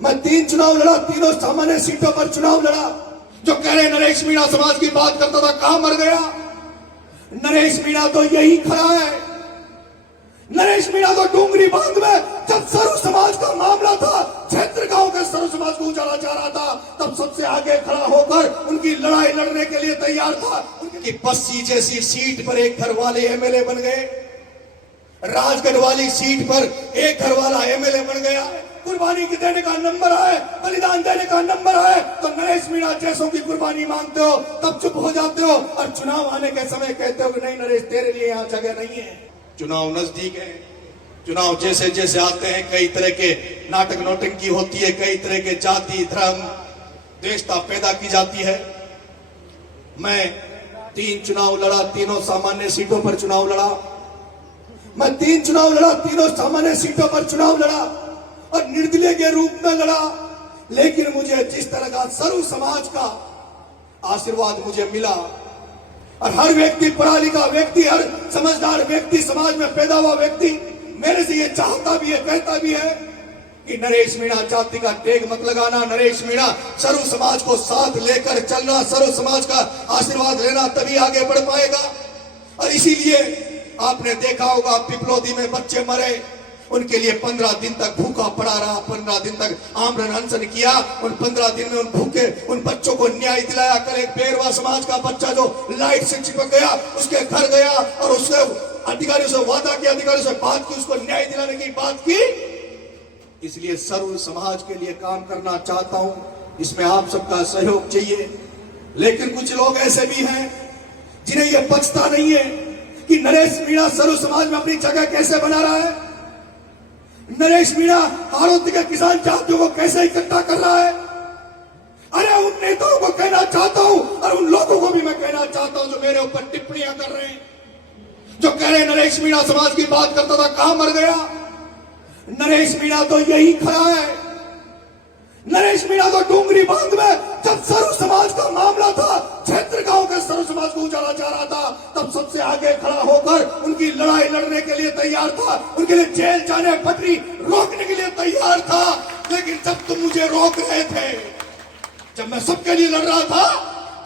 मैं 3 चुनाव लड़ा, तीनों सामान्य सीटों पर चुनाव लड़ा। जो कह रहे नरेश मीणा समाज की बात करता था, कहां मर गया? नरेश मीणा तो यही खड़ा है। नरेश मीणा तो डूंगरी बांध में जब सर्व समाज का मामला था, क्षेत्र गांव के सर्व समाज को उजाला जा रहा था, तब सबसे आगे खड़ा होकर उनकी लड़ाई लड़ने के लिए तैयार था। उनकी बस्ती जैसी सीट पर एक घर वाले एमएलए बन गए, राजगढ़ वाली सीट पर एक घर वाला एमएलए बन गया। कुर्बानी की देने का नंबर आए, बलिदान देने का नंबर आए तो नरेश मीणा जैसों की कुर्बानी मांगते हो, तब चुप हो जाते हो और चुनाव आने के समय कहते हो कि नहीं नरेश, तेरे लिए यहाँ जगह नहीं है। चुनाव नजदीक है, चुनाव जैसे जैसे आते हैं कई तरह के नाटक नौटंकी होती है, कई तरह के जाति धर्म द्वेषता पैदा की जाती है। मैं 3 चुनाव लड़ा, तीनों सामान्य सीटों पर चुनाव लड़ा। मैं 3 चुनाव लड़ा, तीनों सामान्य सीटों पर चुनाव लड़ा और निर्दलीय के रूप में लड़ा। लेकिन मुझे जिस तरह का सर्व समाज का आशीर्वाद मुझे मिला और हर व्यक्ति, पढ़ा लिखा व्यक्ति, हर समझदार व्यक्ति, समाज में पैदा हुआ व्यक्ति मेरे से ये चाहता भी है, कहता भी है कि नरेश मीणा जाति का टेग मत लगाना, नरेश मीणा सर्व समाज को साथ लेकर चलना, सर्व समाज का आशीर्वाद लेना, तभी आगे बढ़ पाएगा। और इसीलिए आपने देखा होगा पिपलौदी में बच्चे मरे, उनके लिए 15 दिन तक भूखा पड़ा रहा, 15 दिन तक आमरण अनशन किया। उन 15 दिन में उन भूखे उन बच्चों को न्याय दिलाया। कल एक बेरवा समाज का बच्चा जो लाइट से चिपक गया, उसके घर गया और उसने अधिकारियों से वादा किया, अधिकारियों से बात की, उसको न्याय दिलाने की बात की। इसलिए सर्व समाज के लिए काम करना चाहता हूं, इसमें आप सबका सहयोग चाहिए। लेकिन कुछ लोग ऐसे भी हैं जिन्हें यह पछता नहीं है कि नरेश मीणा सर्व समाज में अपनी जगह कैसे बना रहा है, नरेश मीणा हाड़ौती के किसान जातियों को कैसे इकट्ठा कर रहा है। अरे उन नेताओं को कहना चाहता हूं और उन लोगों को भी मैं कहना चाहता हूं जो मेरे ऊपर टिप्पणियां कर रहे हैं, जो कह रहे नरेश मीणा समाज की बात करता था, कहां मर गया? नरेश मीणा तो यही खड़ा है। नरेश मीणा तो डूंगरी बांध में जब सर्व समाज का मामला था, क्षेत्र गांव के सर्व समाज को उजाला जा रहा था, तब सबसे आगे खड़ा होकर उनकी लड़ाई लड़ने के लिए तैयार था, उनके लिए जेल जाने पटरी रोकने के लिए तैयार था। लेकिन जब तुम मुझे रोक रहे थे, जब मैं सबके लिए लड़ रहा था,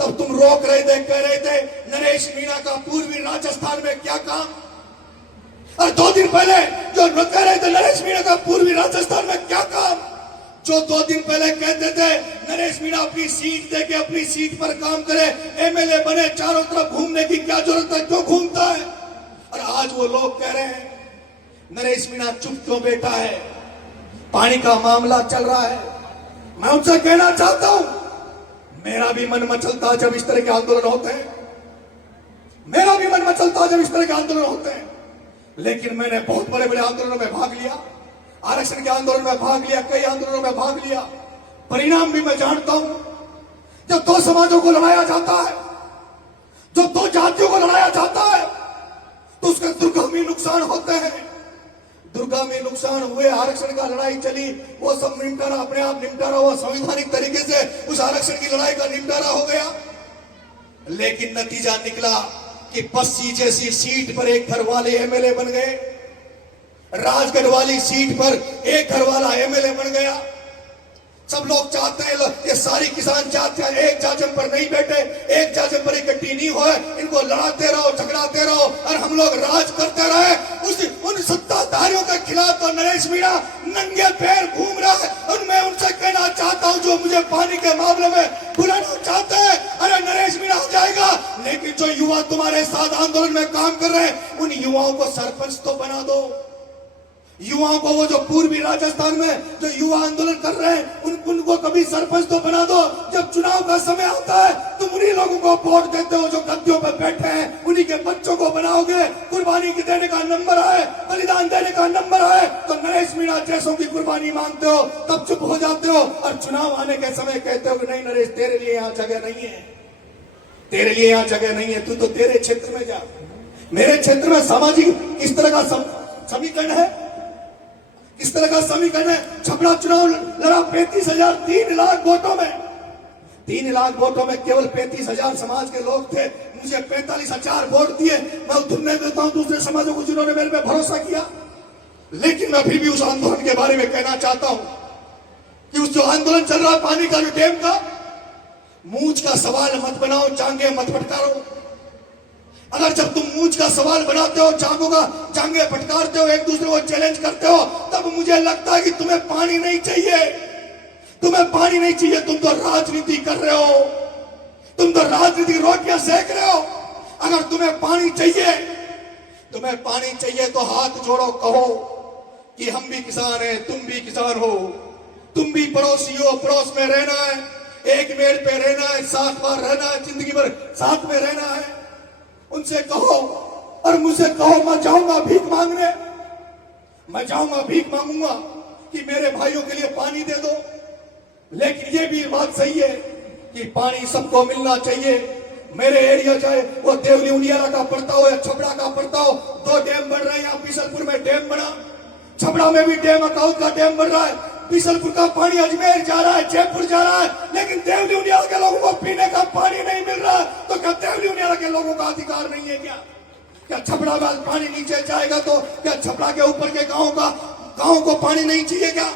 तब तुम रोक रहे थे, कह रहे थे नरेश मीणा का पूर्वी राजस्थान में क्या काम। और 2 दिन पहले जो कह रहे थे नरेश मीणा का पूर्वी राजस्थान में क्या काम, जो 2 दिन पहले कहते थे नरेश मीणा अपनी सीट देके अपनी सीट पर काम करे, एमएलए बने, चारों तरफ घूमने की क्या जरूरत है, क्यों घूमता है। और आज वो लोग कह रहे हैं नरेश मीणा चुप क्यों बैठा है, पानी का मामला चल रहा है। मैं उनसे कहना चाहता हूं, मेरा भी मन मचलता जब इस तरह के आंदोलन होते हैं, मेरा भी मन मचलता जब इस तरह के आंदोलन होते हैं। लेकिन मैंने बहुत बड़े बड़े आंदोलनों में भाग लिया, आरक्षण के आंदोलन में भाग लिया, कई आंदोलनों में भाग लिया। परिणाम भी मैं जानता हूं। जब 2 समाजों को लड़ाया जाता है, जब 2 जातियों को लड़ाया जाता है, तो उसके दुर्गामी नुकसान होते हैं। दुर्गामी नुकसान हुए, आरक्षण का लड़ाई चली, वो सब निपटारा अपने आप निपटारा हुआ, संवैधानिक तरीके से उस आरक्षण की लड़ाई का निपटारा हो गया। लेकिन नतीजा निकला कि बस्ती जैसी सीट पर एक घर वाले एमएलए बन गए, राजगढ़ वाली सीट पर एक घर वाला एमएलए बन गया। सब लोग चाहते हैं, ये सारी किसान जातियां एक जाजम पर नहीं बैठे, एक जाजम पर इकट्ठी नहीं हो, इनको लड़ाते रहो, झगड़ाते रहो और हम लोग राज करते रहे। उन सत्ताधारियों के खिलाफ तो नरेश मीणा नंगे पैर घूम रहा है। और मैं उनसे कहना चाहता हूं जो मुझे पानी के मामले में बुलाना चाहते हैं, अरे नरेश मीणा हो जाएगा, लेकिन जो युवा तुम्हारे साथ आंदोलन में काम कर रहे हैं, उन युवाओं को सरपंच तो बना दो। युवाओं को, वो जो पूर्वी राजस्थान में जो युवा आंदोलन कर रहे हैं, उनको कभी सरपंच तो बना दो। जब चुनाव का समय आता है तुम उन्हीं लोगों को वोट देते हो जो गद्दियों पर बैठे हैं, उन्हीं के बच्चों को बनाओगे। कुर्बानी की देने का नंबर आए, बलिदान देने का नंबर आए तो नरेश मीणा जैसों की कुर्बानी मांगते हो, तब चुप हो जाते हो और चुनाव आने के समय कहते हो कि नहीं नरेश, तेरे लिए यहाँ जगह नहीं है, तेरे लिए यहाँ जगह नहीं है, तू तो तेरे क्षेत्र में जा। मेरे क्षेत्र में सामाजिक इस तरह का समीकरण है, इस तरह का समीकरण है। छपरा चुनाव लड़ा 35,000, 3 लाख वोटों में, 3 लाख वोटों में केवल 35,000 समाज के लोग थे। मुझे 45,000 वोट दिए। मैं तुमने देता हूं दूसरे समाजों को जिन्होंने मेरे पे भरोसा किया। लेकिन मैं फिर भी उस आंदोलन के बारे में कहना चाहता हूं कि उस आंदोलन चल रहा है पानी का, जो डैम का, मूंछ का सवाल मत बनाओ, जांगे मत फटकारो। अगर जब तुम मूंछ का सवाल बनाते हो, जांगे फटकारते हो, एक दूसरे को चैलेंज करते हो, तब मुझे लगता है कि तुम्हें पानी नहीं चाहिए। तुम्हें पानी नहीं चाहिए, तुम तो राजनीति कर रहे हो, तुम तो राजनीतिक रोटियां सेक रहे हो। अगर तुम्हें पानी चाहिए तो हाथ जोड़ो, कहो कि हम भी किसान हैं, तुम भी किसान हो, तुम भी पड़ोसी हो, पड़ोस में रहना है, एक पेड़ पे रहना है, 7 बार रहना है, जिंदगी भर साथ में रहना है। उनसे कहो और मुझसे कहो, मैं जाऊंगा भीख मांगने, मैं जाऊंगा भीख मांगूंगा कि मेरे भाइयों के लिए पानी दे दो। लेकिन ये भी बात सही है कि पानी सबको मिलना चाहिए। मेरे एरिया चाहे वो देवली उनियारा का पड़ता हो या छपड़ा का पड़ता हो, 2 डैम बन रहे हैं। यहाँ बिशलपुर में डैम बना, छपड़ा में भी डैम, अकाउंट का डैम बन रहा है। बिशलपुर का पानी अजमेर जा रहा है, जयपुर जा रहा है, लेकिन देवली उनियारा के लोगों को पीने का पानी नहीं मिल रहा। तो क्या देवली उनियारा के लोगों का अधिकार नहीं है क्या छपड़ा में पानी नीचे जाएगा तो क्या छपड़ा के ऊपर के गांव को पानी नहीं चाहिए क्या?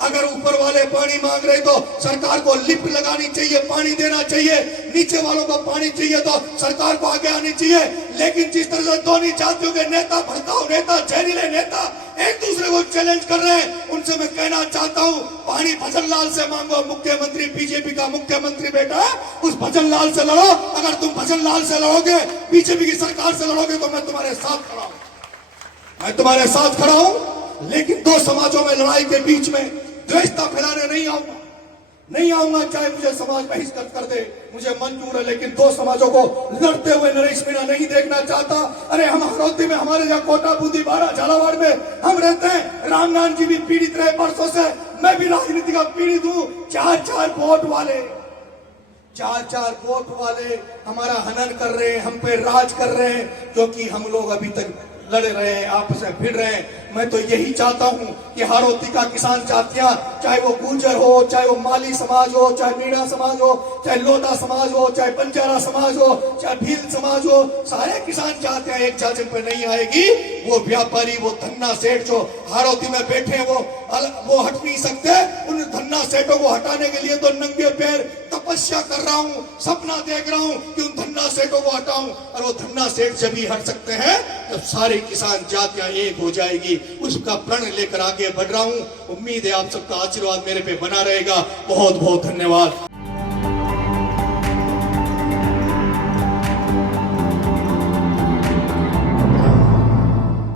अगर ऊपर वाले पानी मांग रहे तो सरकार को लिफ्ट लगानी चाहिए, पानी देना चाहिए। नीचे वालों को पानी चाहिए तो सरकार को आगे आनी चाहिए। लेकिन जिस तरह से दोनों जातियों के नेता, भड़काऊ नेता, जहरीले नेता एक दूसरे को चैलेंज कर रहे हैं, उनसे मैं कहना चाहता हूं, पानी भजन लाल से मांगो। मुख्यमंत्री बीजेपी का मुख्यमंत्री बेटा है, उस भजन लाल से लड़ो। अगर तुम भजन लाल से लड़ोगे, बीजेपी की सरकार से लड़ोगे, तो मैं तुम्हारे साथ खड़ा हूं। लेकिन 2 समाजों में लड़ाई के बीच में द्वेषता फैलाने नहीं आऊंगा। चाहे मुझे समाज बहिष्कृत कर दे, मुझे मंजूर है, लेकिन 2 समाजों को लड़ते हुए नरेश मीणा नहीं देखना चाहता। अरे हम हरौती में, हमारे यहाँ कोटा, बूंदी, बारा, झालावाड़ में हम रहते हैं। रामनाथ जी भी पीड़ित रहे बरसों से, मैं भी राजनीति का पीड़ित हूँ। 4-4 वोट वाले हमारा हनन कर रहे हैं, हम पे राज कर रहे हैं, क्योंकि हम लोग अभी तक लड़ रहे हैं, आपस में भिड़ रहे हैं। मैं तो यही चाहता हूं कि हारोती का किसान जातियां, चाहे वो गुर्जर हो, चाहे वो माली समाज हो, चाहे मीणा समाज हो, चाहे लोधा समाज हो, चाहे बंजारा समाज हो, चाहे भील समाज हो, सारे किसान जातियां एक जाति पे नहीं आएगी। वो व्यापारी, वो धन्ना सेठ जो हारोती में बैठे वो हट नहीं सकते। उन धन्ना सेठों को हटाने के लिए तो नंगे पैर तपस्या कर रहा हूं, सपना देख रहा हूं कि उन धन्ना सेठों को हटाऊं। और वो धन्ना सेठ जब भी हट सकते हैं, जब सारी किसान जातियां एक हो जाएगी। उसका प्रण लेकर आगे बढ़ रहा हूं। उम्मीद है आप सबका आशीर्वाद मेरे पे बना रहेगा। बहुत बहुत धन्यवाद।